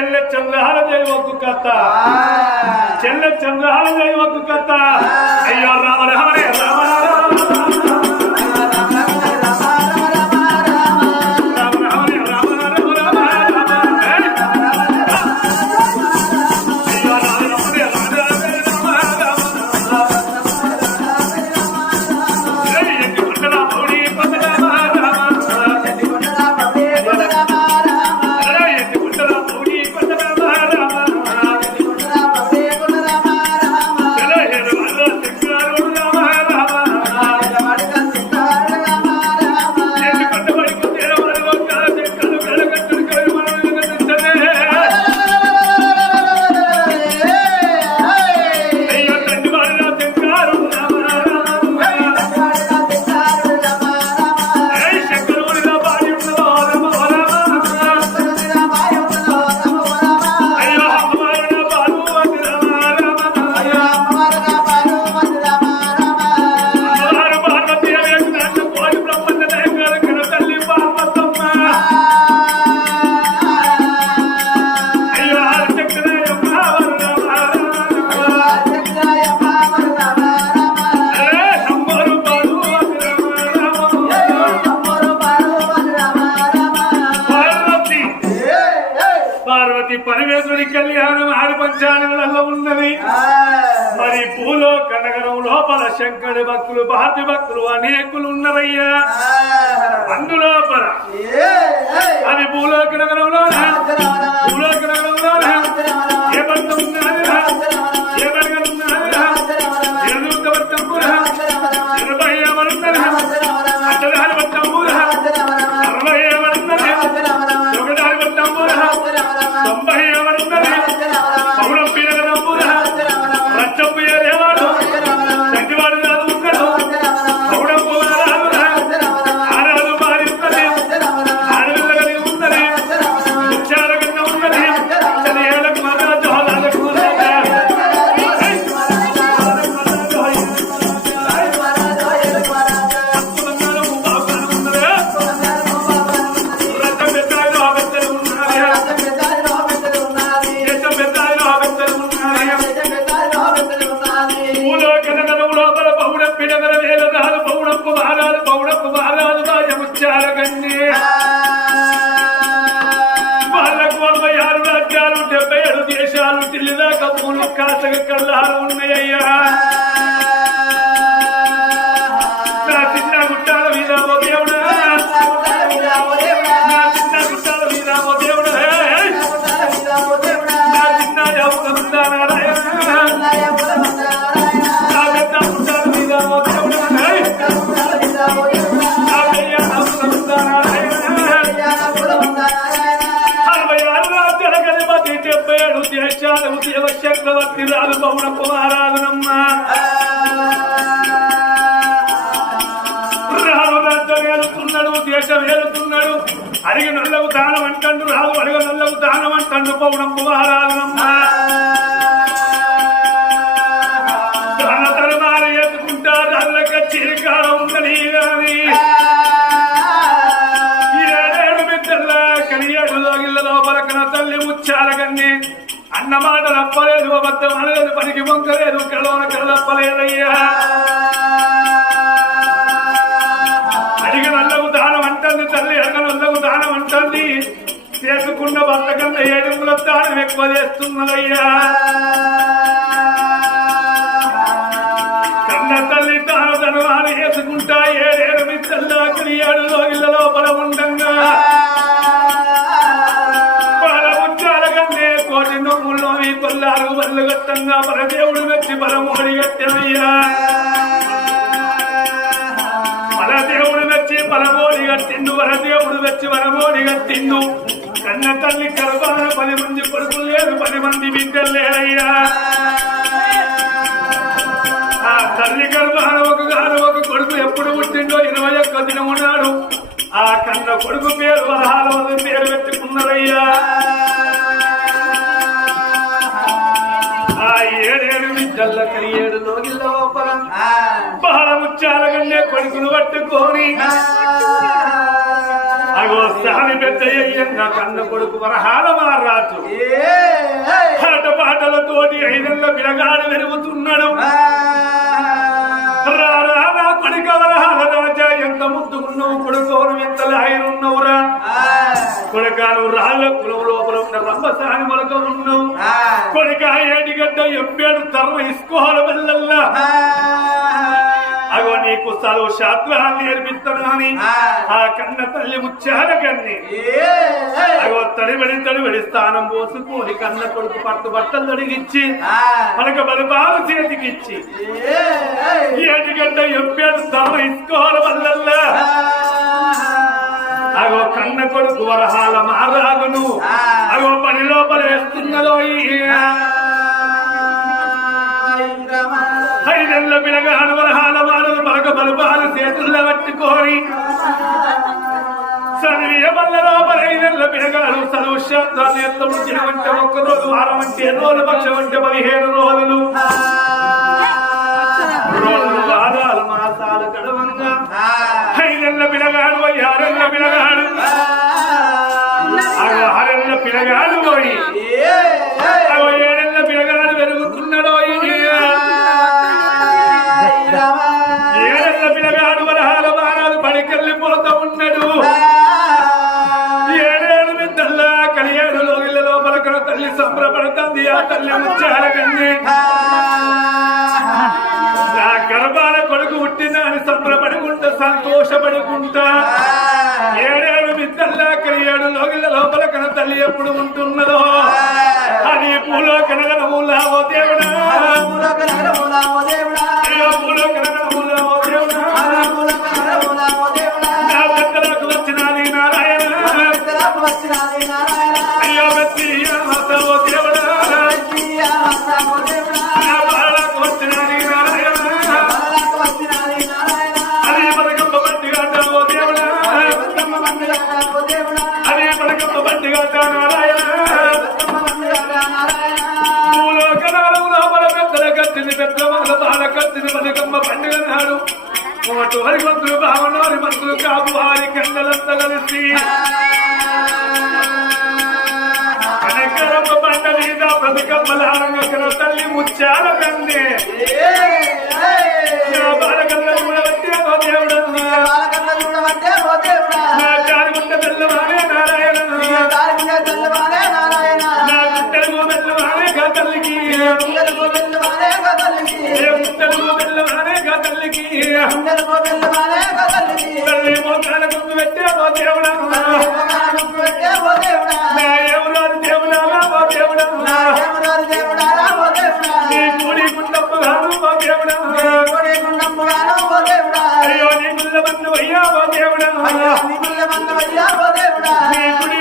చెల్ల చంద్రహార దైవకు కథ చెల్ల చంద్రహార దైవకు కథ అయ్యో రామ రామ రామ రామ. శంకరుడి భక్తులు భారతి భక్తులు అనేకులు ఉన్నారయ్యా. అందులోపల అది భూలోక నగరంలో చక్రవర్తి రాజు పౌడప్ప ఆరాధనమ్మ రాజు రాజ్యం ఏలుతున్నాడు దేశం ఏలుతున్నాడు అడిగి నల్లకు దానం అంటండు రాజు అడిగి నల్లకు దానం అంటండు పౌడప్ప ఆరాధనమ్మ అన్న మాట తప్పలేదు అబద్ధం అనలేదు పనికి వంకలేదు కలోన కలప్పలేదయ్యా అడిగి నల్లకు దానం అంటుంది తల్లి అన్న నల్లకు దానం అంటుంది. చేసుకున్న భర్త కన్నా ఏడుగుల దానం ఎక్కువ చేస్తున్నదయ్యా. కన్న తల్లి తాను తను వారు చేసుకుంటా ఏడేడు మిత్రల్లో కలియాడు లోగిళ్ళ లోపల ఉండంగా. పల్లారు గట్టంగా పరదేవుడు వచ్చి పరమోడి గట్టెమయ్యా పరదేవుడు వచ్చి పరమోడి గట్టిండు వరదేవుడు వచ్చి వరమోడి గట్టిండు కన్న తల్లి కరబాన పది మంది కొడుకులు లేరు పది మంది బిడ్డలు లేరయ్యా. ఆ తల్లి గర్భాన ఒక గారు ఒక కొడుకు ఎప్పుడు పుట్టిండో ఇరవై ఒక్క దినం ఉన్నాడు ఆ కన్న కొడుకు పేరు వరహాల వల్ల పేరు పెట్టుకున్నాడు విద్యల్ల కలియేడు లోగిళ్ళ లోపల. బాల ముచ్చాల కన్నే కొడుకును పట్టుకొని. అగో దాని పెద్ద అయ్యంగా కన్న కొడుకు వరహాల మారాజు పాట పాటలతోటి రా రా నా కొడుక వరహాల రాజా ఎంత ముద్దు ఉన్నావు కొడుకోను ఎంత లాయనున్నవురా కొడుకాను రాళ్ళ కులం లోపల ఉన్న రంభసాని మొలక ఉన్నావు. కొడుక ఏడిగడ్డ ఎంపేడు తర్వ ఇసుకోవాలి అగో నీకు చదువు శాస్త్రాలు నేర్పిస్తాను అని ఆ. కన్న తల్లి ముచ్చాల కన్ని. అగో తడిబడి తడిబడి స్థానం పోసుకొని కన్న కొడుకు పట్టు బట్టలు తొడిగిచ్చి మనక బలబాలు చేతికిచ్చి. ఏటిగడ్డ ఎంపేడు తమ ఇసుకోవాలి వల్లల్లా అగో కన్న కొడుకు వరహాల మారాగును. అగో పని లోపల వేస్తున్నదో ఐదెళ్ళ పిలగాడు వరహాల మారదు మనక బలబాలు చేతుల్లో ఐదెళ్ళ పిలగాడు చదువు శాస్త్రాన్ని ఎంత ఉంచినవంటే ఒక్క రోజు వారం అంటే రోజుల పక్షం అంటే పదిహేను రోజులు. పిలగాడు పోయి ఆరెళ్ళ పిలగాడు. అగో పిలగాడు పోయి ఏడెళ్ళ పిలగాడు పెరుగుతున్నాడు ఏడెళ్ళ పిలగాడు వరహాల వారాలు బడికెళ్ళిపోతూ ఉన్నాడు. ఏడేడు బిడ్డల్లా కలియేడు లోగిళ్ళ లోపల తల్లి సంబరపడుతుంది ఆ తల్లి ముచ్చాల నా గర్భాల అని సంబరపడుకుంటా సంతోషపడుకుంటా ఏడేడు బిడ్డల్లా కలియేడు లోగిళ్ళ లోపల కన తల్లి ఎప్పుడు ఉంటున్నదో. అది పూలో కనగనములా ఓ దేవుడా. అయ్యో పూలో ఓ దేవుడా. నా పెద్దలకు వచ్చినది నారాయణ. అయ్యో మెచ్చి మాత ఓ దేవుడా. హరి మంత్రులు భావనారి మంత్రులు కాపు వారి కండలంతా కలిసి కనకరమ్మ పండ మీద బ్రతుకమ్మలారంగా తల్లి ముచ్చాల కందే నా బాలకల్ల కూడా వచ్చేదో దేవుడు నా ముండ తెల్లవారే నారాయణ. నా గుట్టలు మెల్లవారే గా తల్లికి దేవుడా. నా కూడి గుండమ్మ గాను ఓ దేవుడా. అయ్యో నీ గుల్ల బంధు అయ్యా ఓ దేవుడా. నీ గుడి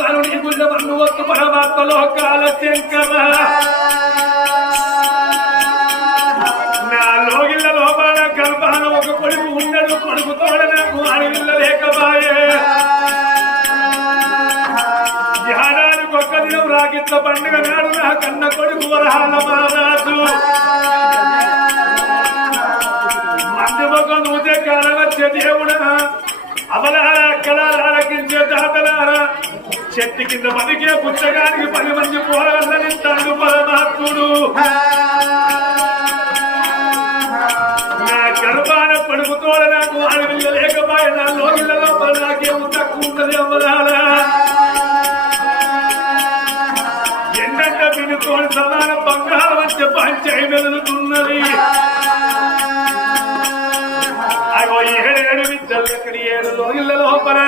గాను నీ అను మన్ను వస్తు పరమాత్మలో కాల శంకర. రాకిట్ల పండుగ నాడు నా కన్న కొడుకు వరహాల మహారాజు. మంది మొక్క నూతే కాలం వచ్చే దేవుడా. అవలహార కళాలు ఆలకించే దాతలారా. చెట్టు కింద బతికే పుచ్చగానికి పది మంది పోరాడనిస్తాడు పరమాత్ముడు. నా గర్భాన పడుకుతోడ నాకు అడవిల్ల లేకపోయినా లోగిళ్ళ లోపల నాకేమో తక్కువ ఉంటది అమ్మలారా ఎండంట వినుకోని సమాన బంగారం వచ్చే పంచాయి వెలుగుతున్నది అగో ఏడేడు విద్యలక్కడి ఏడు లోగిళ్ళ లోపల?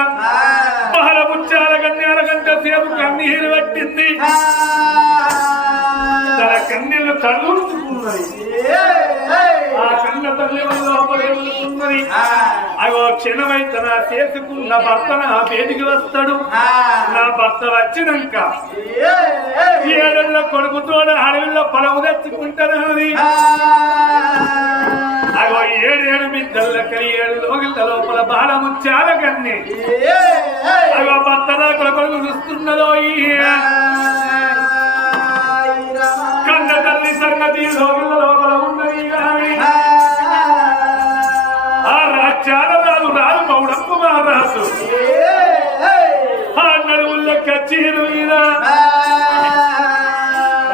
బహల ముచ్చాల కన్యాల గంట సేపు కన్నీరు పట్టింది. తన కన్నీళ్ళు తడుచుకున్నది అగో క్షణమైతే నా భర్త నా వస్తాడు. నా భర్త వచ్చినాక ఏడళ్ళ కొడుకుతో అడవిలో పొలము తెచ్చుకుంటాను అని. అగో ఏడేడు బిడ్డలకి ఏడు లోగిళ్ళ లోపల బాలముచ్చాల కన్ని అగో భర్త నా కొడుకు చూస్తున్నదో కన్న తల్లి సంగతి లోగిళ్ళ లోపల ఉన్నది కానీ పౌడప్పు మహారాజు ఆ నడువుల కచ్చీరు మీద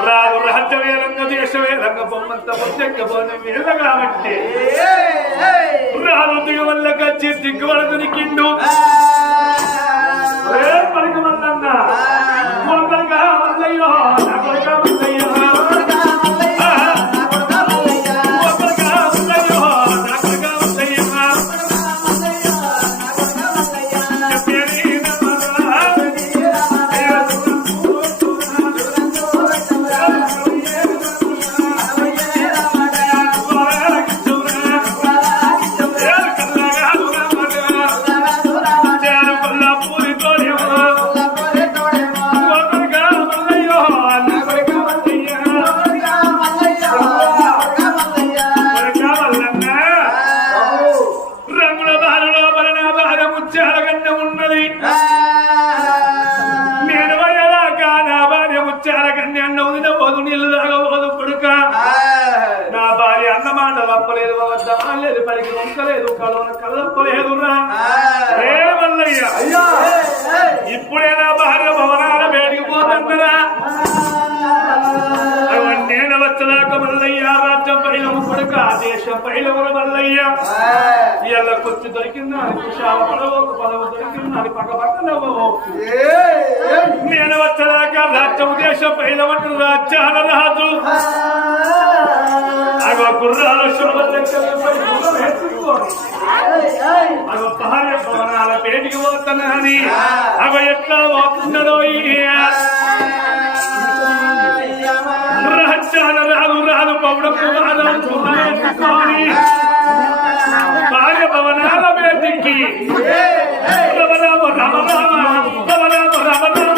రాదు రాజ్యవేరంగ దేశవేరంగ బొమ్మంత బొద్దెక్క పోని కాబట్టి రాదు దిగువల్ల కచ్చి దిగువల దొరికిండు ఏ పలికి తప్పలేదు వద్ద లేదు పలికి వంకలేదు కలవన కలదప్పలేదు మల్లయ్య. ఇప్పుడే నా భార్య భవనాల వేడికి పోతుందరా. నేను వచ్చదాక మల్లయ్య రాజ్యం పైలము కొడుక దేశం పైలముల మల్లయ్య. ఇళ్ళ కుర్చీ దొరికిందా విశాల పదవ దొరికిందా పక్క పక్క నేను వచ్చదాకా రాజ్యం దేశం పైలమంటు రాజ్యాల రాజు. అగో గుర్రాల అగో భార్య భవనాల పేటికి పోతున్నాని అగో ఎట్లా పోతున్నారో ఈ రాజ్యాల రాదు రాదు రాదు ఎత్తుకొని భార్య భవనాల పేటికి. రమ రామ రమ రామ రమ రామ.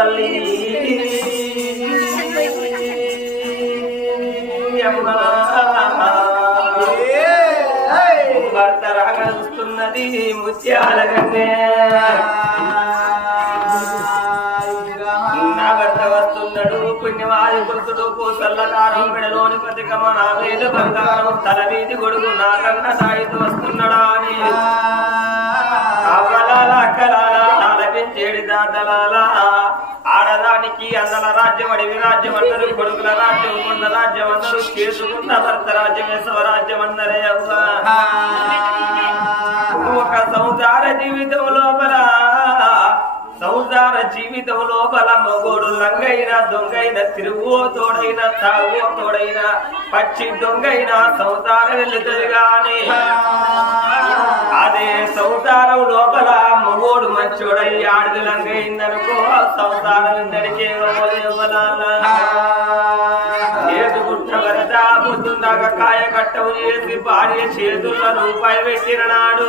తల్లి. భర్త రాగా చూస్తున్నది ముత్యాల కన్నే నా భర్త వస్తున్నాడు పుణ్యవాది పురుషుడు పూసల్లదారం మెడలోని పతికమ నా వేలు బంగారం తల వీధి కొడుకు నా కన్న సాయితు వస్తున్నాడా అని. అవలాల అక్కలాల ఆలపించేడి దాతలాల. ఆడదానికి అందల రాజ్యం అడవి రాజ్యం అందరు కొడుకుల రాజ్యం కొండ రాజ్యం అన్నారు చేసుకున్న భర్త రాజ్యం స్వరాజ్యం అన్నరే అవ్వ. ఒక సంసార జీవితం లోపల సంసార జీవితం లోపల మొగోడు లంగైన దొంగైన తిరుగో తోడైన తాగో తోడైన పచ్చి దొంగైన సంసారం వెళ్తుంది కానీ సంసారం లోపల మగోడు మంచోడై ఆడిది లంగైందనుకో సంసారం ఇందడికే చేసుకుంట పొద్దుందాక కాయ కట్టవు చేసి భార్య చేతుల్లో రూపాయి పెట్టిన నాడు.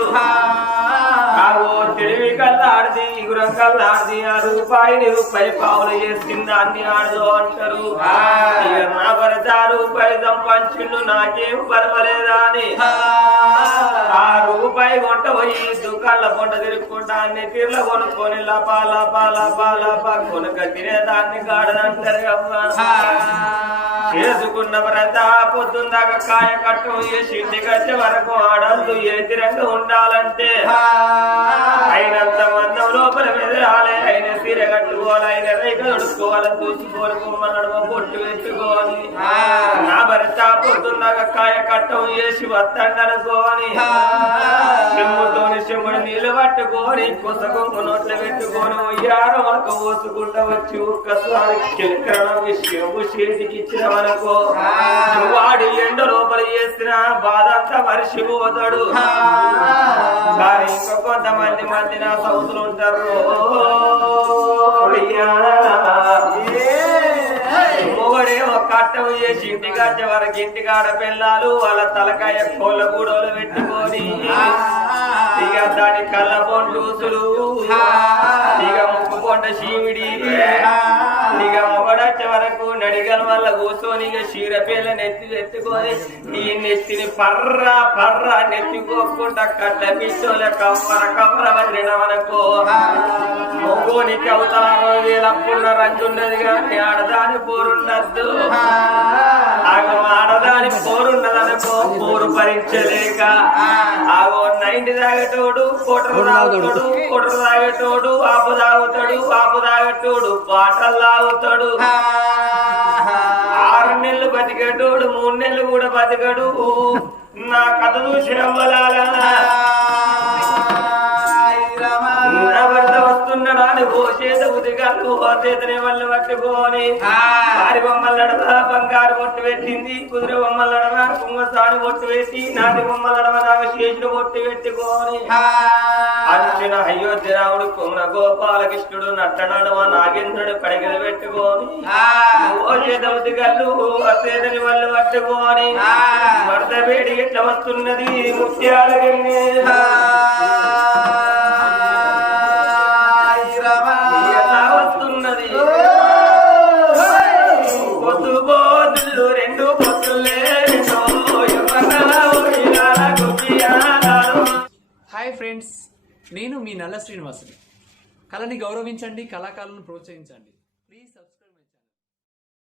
తెలివి కల్లాడిది ఇగురం కల్లాడిది ఆ రూపాయిని రూపాయి పావులు చేసింది దాన్ని ఆడదు అంటారు. నా భరత రూపాయి సంపాదించిండు నాకేం పర్వాలేదా అని. ఆ రూపాయి కొంట పోయి దుకాళ్ళ పొంట తిరుక్కుంటా అన్ని తీర్ల కొనుక్కొని లపా లపా లపా లపా కొనుక తినేదాన్ని కాడదంటారు అమ్మా. చేసుకున్న వ్రత పొద్దుందాక కాయ కట్టం ఇంటికి వచ్చే వరకు ఆడద్దు ఏ తిరంగా ఉండాలంటే. అయినంత మందం లోపల మెదరాలే అయిన సీర కట్టుకోవాలి అయిన రేఖ తొడుచుకోవాలి చూసుకోవాలి బొమ్మ నడుమ పొట్టు పెట్టుకోవాలి పొద్దున్నాక కాయ కట్టం చేసి వస్తాడనుకోని చెమ్ముతోని చెమ్ముడు నీళ్ళు పట్టుకొని కొసకొంగు నోట్లు పెట్టుకొని ఉయ్యార మనకు పోసుకుంటా వచ్చి ఒక్కసారి కిలకరణ విషయం చేతికి వాడి ఎండ లోపల చేసిన బాధ అంతా మరిచిపోతాడు కానీ ఇంకా కొంతమంది మంది నా సౌతులు ఉంటారు. కట్టం చేసి ఇంటికి వచ్చే వరకు ఇంటికి ఆడపిల్లలు వాళ్ళ తలకాయ కోళ్ళ గూడోలు పెట్టుకొని. ఇక దాని కళ్ళ బొండూసులు ఇక కొండ శివుడి ఇక మొగడొచ్చే వరకు నడిగల వల్ల కూర్చొని ఇక పిల్ల నెత్తి ఎత్తుకొని ఈ నెత్తిని పర్ర పర్రా నెత్తికోకుండా కట్ట పిచ్చోల కమ్మర కమ్మర వదిలినవనుకో మొగోనికి అవతల అరవై వేలు అప్పున్న రంజున్నది కానీ ఆడదాని పోరుండద్దు. ఆడదాని ఆడదాని పోరున్నదనుకో పోరు భరించలేక ఆగో నైంటి తాగేటోడు కోటరు తాగుతాడు కోటరు తాగేటోడు ఆపు తాగుతాడు ఆపు తాగేటోడు పాటలు తాగుతాడు. ఆరు నెలలు బతికేటోడు మూడు నెలలు కూడా బతికడు. నా కథ చూసి నమ్మలాలా చేతనే వాళ్ళు పట్టుకొని వారి బొమ్మల నడమ బంగారు బొట్టు పెట్టింది కుదిరి బొమ్మల నడమ కుంగసాని బొట్టు పెట్టి నాటి బొమ్మల నడమ నాకు శేషుడు బొట్టు పెట్టుకొని అర్జున అయోధ్య రాముడు కుంగ గోపాలకృష్ణుడు నట్ట నడమ నాగేంద్రుడు పడగలు పెట్టుకొని ఓ చేత ఉదిగాలు ఓ చేతని వాళ్ళు పట్టుకొని భర్త వేడి ఎట్లా వస్తున్నది ముత్యాల ఎలా శ్రీనివాసుని. కళని గౌరవించండి కళాకారులను ప్రోత్సహించండి.